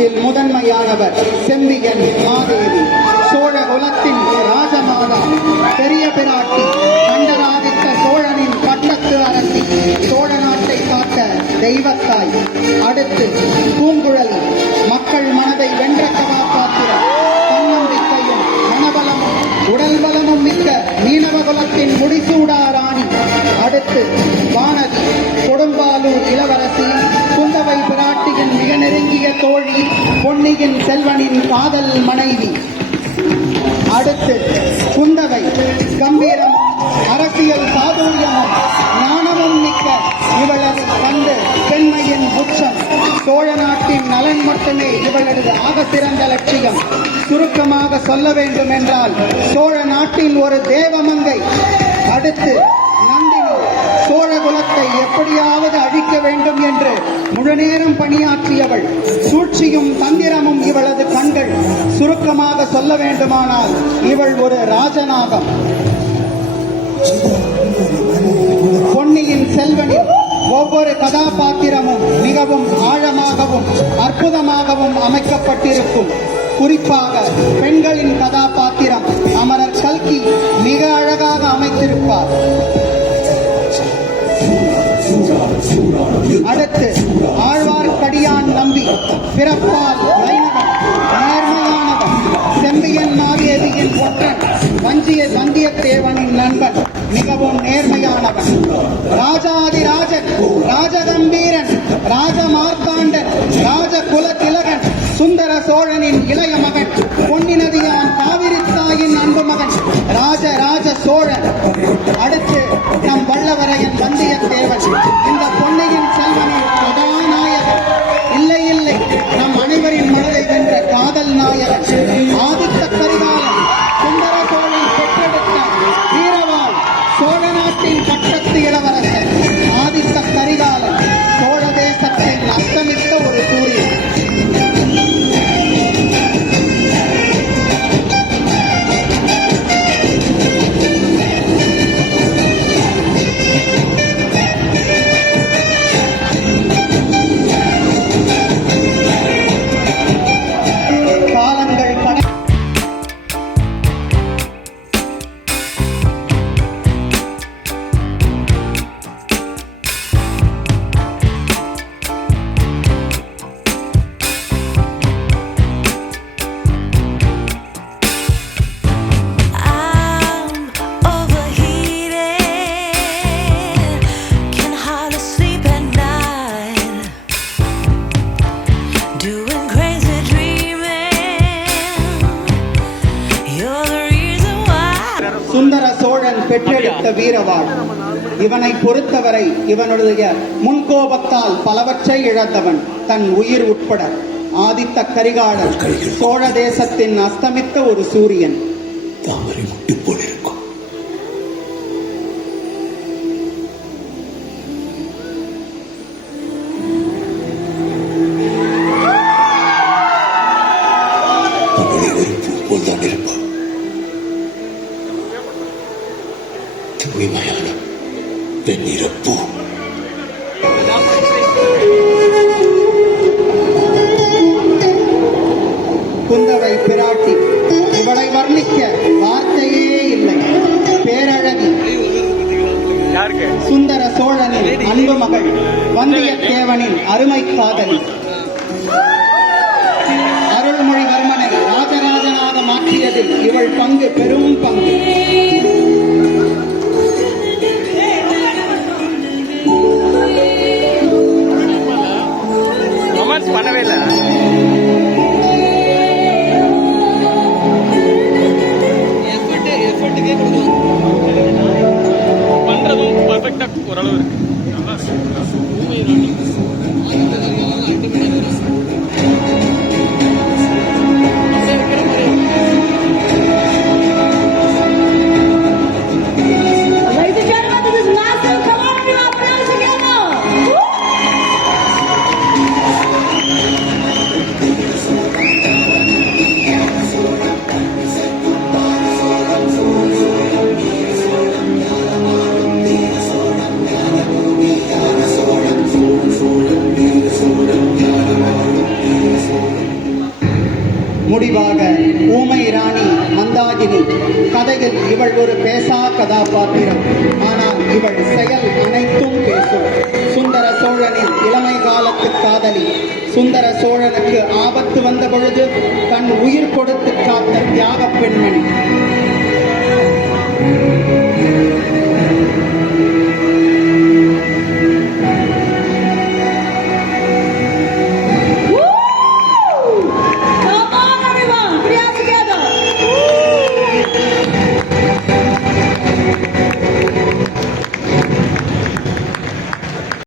அதில் முதன்மையானவர் செம்பியன் மாதேவி. சோழ குலத்தின் ராஜமாதா, பெரிய பிராட்டி, கண்டராதித்த சோழனின் பட்டத்து அரசி, சோழ நாட்டை காத்த தெய்வத்தாய். அடுத்து பூங்குழலி, மக்கள் மனதை வென்ற கதாபாத்திரம், தன்னம்பிக்கையும் மனபலமும் உடல் பலமும் மிக்க மீனவ குலத்தின் முடிசூடா ராணி. அடுத்து வானதி, கொடும்பாலூர் இளவரசி, குந்தவை பிராட்டியின் மிக நெருங்கிய தோழி, பொன்னியின் செல்வனின் காதல் மனைவி. அடுத்து குந்தவை, கம்பீரம், அரசியல் சாதுரியமும் ஞானமும் மிக்க இவளது கண்டு பெண்மையின் உச்சம். சோழ நாட்டின் நலன் மட்டுமே இவளது ஆக சிறந்த லட்சியம். சுருக்கமாக சொல்ல வேண்டும் என்றால் சோழ நாட்டின் ஒரு தேவமங்கை. அடுத்து நந்தினி, சோழ குலத்தை எப்படியாவது அழிக்க வேண்டும் என்று முழுநேரம் பணியாற்றியவள். சூழ்ச்சியும் தந்திரமும் இவளது கண்கள். சுருக்கமாக சொல்ல வேண்டுமானால் இவள் ஒரு ராஜநாகம். பொன்னியின் செல்வனில் ஒவ்வொரு கதாபாத்திரமும் மிகவும் ஆழமாகவும் அற்புதமாகவும் அமைக்கப்பட்டிருக்கும். குறிப்பாக பெண்களின் கதாபாத்திரம் அமரர் கல்கி மிக அழகாக அமைத்திருப்பார். அடுத்து ஆழ்வார்க்கடியான் நம்பி, பிறப்பால் வைணவன், நேர்மையானவன், செம்பியன் மாதேவியின் ஒற்றன், வந்தியத்தேவனின் நண்பன், மிகவும் நேர்மையானவன். ராஜாதிராஜன், ராஜகம்பீரன், ராஜமார்த்தாண்டன், ராஜகுல திலகன், சுந்தர சோழனின் இளைய மகன், பொன்னி நதியான் காவிரித்தாயின் அன்பு மகன், ராஜ சோழன். அடுத்து நம் வல்லவரையன் வந்தியத்தேவன், இந்த பொன்னியின் செல்வனின் கதாநாயகன். இல்லை, நம் அனைவரின் மனதை வென்ற காதல் நாயகன், ஆதித்த கரிகாலன், சுந்தர சோழன் பெற்றெடுத்த வீரவாள், சோழ நாட்டின் பட்டத்து இளவரசன் ஆதித்த கரிகாலன், சோழ தேசத்தில் அஸ்தமித்த ஒரு சூரியன். சுந்தர சோழன் பெற்றெடுத்த வீரவாள். இவனை பொறுத்தவரை இவனுடைய முன்கோபத்தால் பலவற்றை இழந்தவன், தன் உயிர் உட்பட. ஆதித்த கரிகாலன் சோழ தேசத்தின் அஸ்தமித்த ஒரு சூரியன். தாமரை முட்டு போலிருக்கும். போல்தான் இருப்பான். தூய்மையான வெண்ணிறப்பூ. குந்தவை பிராட்டி, இவளை வர்ணிக்க வார்த்தையே இல்லை. பேரழகி, சுந்தர சோழனின் அன்பு மகள், வந்தியத்தேவனின் அருமை காதலி. அருள்மொழிவர்மனை ராஜராஜனாக மாற்றியதில் இவள் பங்கு பெரும் பங்கு. பண்ணவே இல்லை. எஃபர்ட்டுக்கே பண்றதும் பர்ஃபெக்டா ஓரளவு இருக்கு. Beautiful. பொன்னியினி. கதையில் இவள் ஒரு பேசா கதாபாத்திரம். ஆனால் இவள் செயல் அனைத்தும் பேசும். சுந்தர சோழனின் இளமை காலத்து காதலி. சுந்தர சோழனுக்கு ஆபத்து வந்த பொழுது தன் உயிர் கொடுத்து காத்த தியாக பெண்மணி.